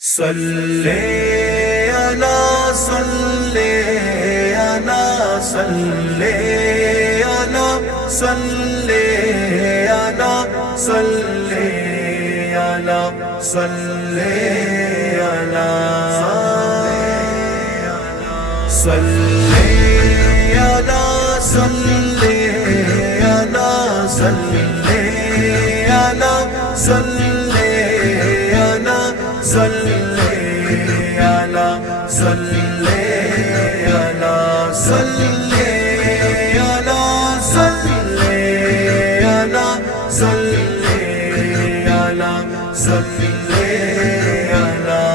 صلی علی صلی علی صلی علی صلی علی صلی علی صلی علی صلی علی صلی علی صلی علی صلی علی صلی علی صلی علی صلی علی صلی علی صلی علی صلی علی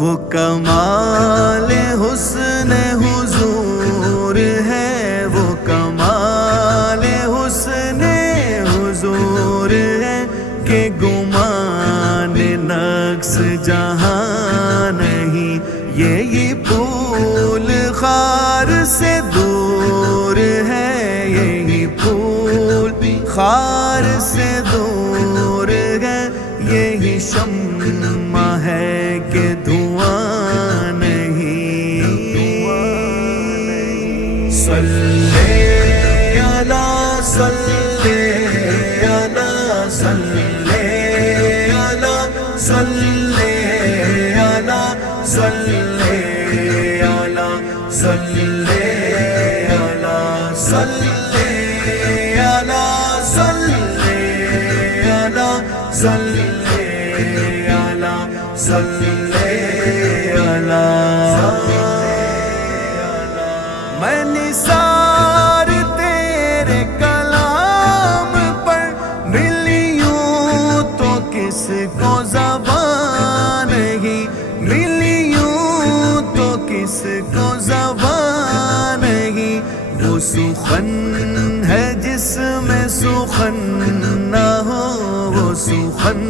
وہ کمال حسن حضور ہے، وہ کمال حسن حضور ہے کہ گمان نقص جہاں نہیں، یہی پھول خار سے دور ہے، یہی پھول خار سے دور ہے، یہی شمع ہے کہ دھواں نہیں۔ صلی علی صلی علی صلی علی صلی علی صلی علی صلی علی صلی علی صلی علی صلی علی صلی علی۔ میں نثار تیرے کلام پر ملی ہوں تو کس کو زبان نہیں، ملی ہوں تو کس کو زبان نہیں۔ وہ سخن ہے جس میں سخن نہ ہو، وہ سخن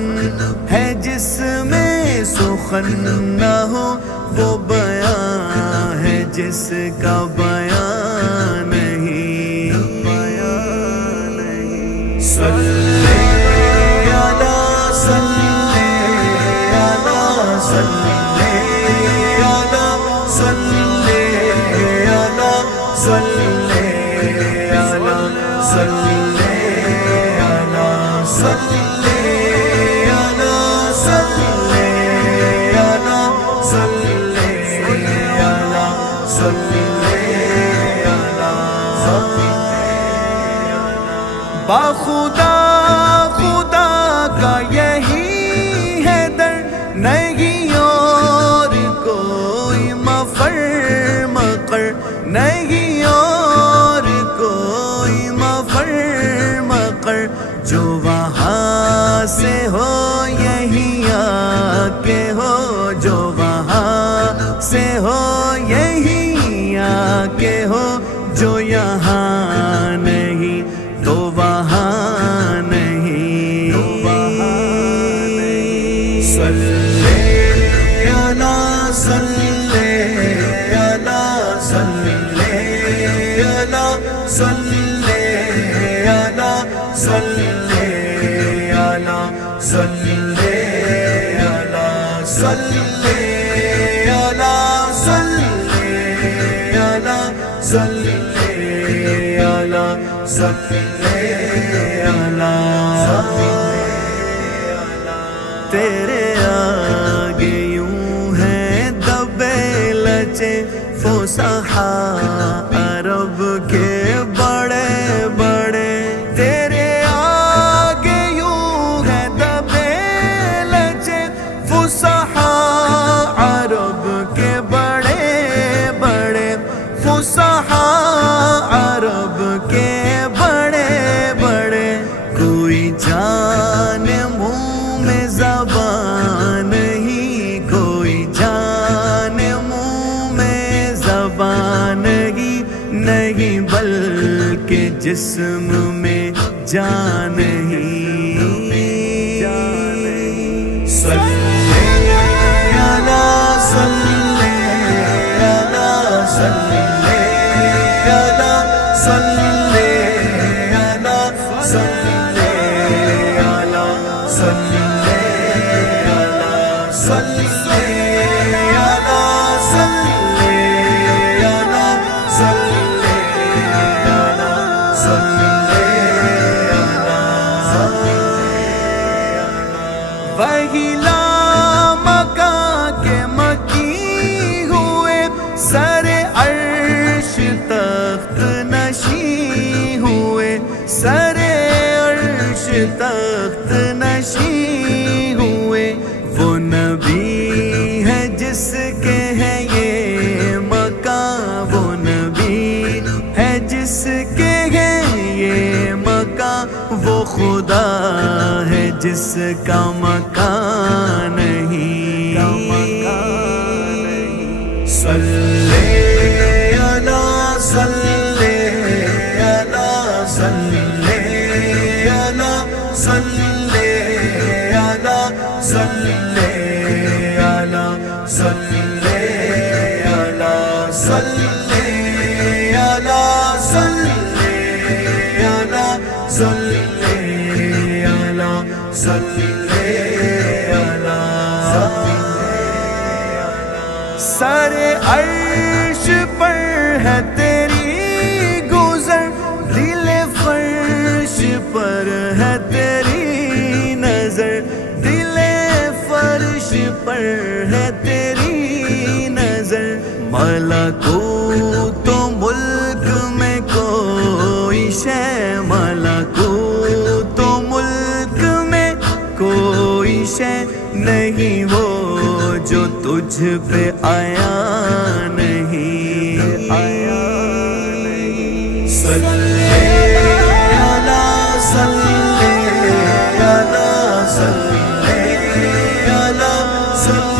ہے جس میں سخن نہ ہو، وہ بیان ہے جس کا بیان نہیں۔ صلی علی صلی علی صلی علی صلی علی صلی علی صلی علی صلی علی صلی علی صلی علی صلی علی۔ باخدا خدا کا یہی ہے در، نہیں اور کوئی مفر مقر، نہیں اور کوئی مفر مقر۔ جو وہاں سے ہو یہی آ کے ہو، جو وہاں سے ہو یہی آ کے ہو، جو یہاں نہیں تو وہاں نہیں۔ صلی علی صلی علی صلی علی صلی علی صلی علی صلی علی صلی علی صلی علی صلی علی صلی علی۔ تیرے آگے یوں ہیں دبے لچے فصحاء عرب کے بڑے بڑے، تیرے آگے یوں ہیں دبے لچے فصحاء عرب کے بڑے بڑے، فصحاء عرب کے بڑے بڑے۔ کوئی جان منہ میں زبان نہیں، کوئی جان منہ میں زبان نہیں، بلکہ جسم میں جان نہیں۔ صلی علی صلی علی صلی علی صلی علی صلی علی صلی وہی لامکا کے مکی ہوئے سر عرش تخت نشیں ہوئے سر عرش تخت نشیں ہوئے وہ نبی ہے جس کے ہے یہ مکان وہ نبی ہے جس کے ہے یہ مکان وہ خدا ہے جس کا مکان نہیں صلی علی صلی علی صلی علی صلی علی صلی علی صلی علی صلی علی صلی علی صلی علی صلی علی سر عرش پر ہے تیری گزر دل فرش پر ہے تیری نظر دل فرش پر ہے تیری نظر ملکوت و ملک میں کوئی شے ملکوت و ملک میں کوئی شے نہیں وہ جو تجھ پہ آیا نہیں صلی علی صلی علی صلی علی صلی علی صلی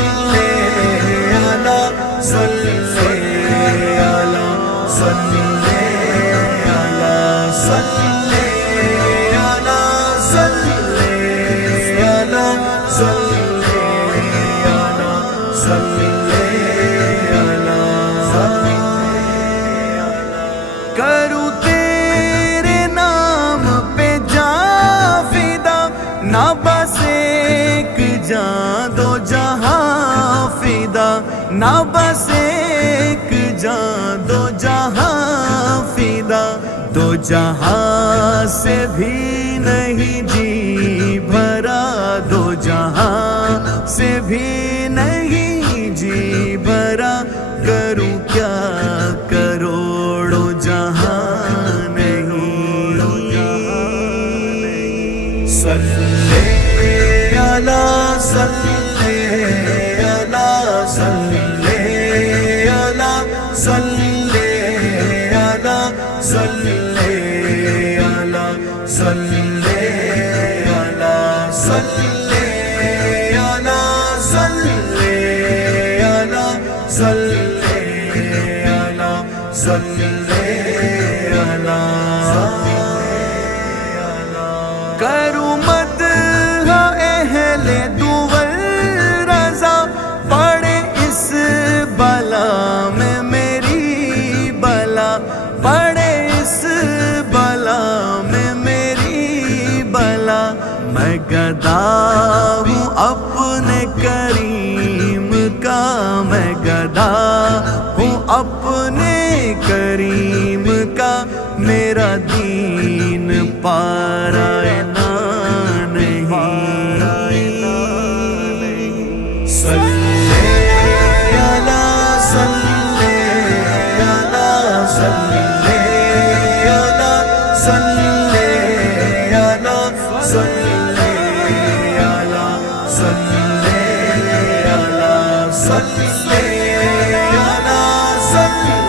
علی صلی علی صلی علی صلی علی کروں تیرے نام پہ جاں فدا نہ بس ایک جان دو جہاں فدا نہ بس ایک جان دو جہاں فدا دو جہاں سے بھی نہیں جی بھرا دو جہاں سے بھی نہیں جی بھرا کروں کیا کروڑوں جہاں نہیں صلی علی صلی علی صلی علی صلی علی صلی علی صلی علی صلی علی صلی علی صلی علی صلی علی کروں مدح اہل دول رضا پڑے اس بلا میں میری بلا پڑے اس بلا میں میری بلا میں گدا ہوں اپنے کریم کا میں گدا ہوں اپنے کریم کا میرا دین پارائنا نہیں صلی علی صلی علی صلی علی صلی علی صلی علی صلی علی صلی علی صلی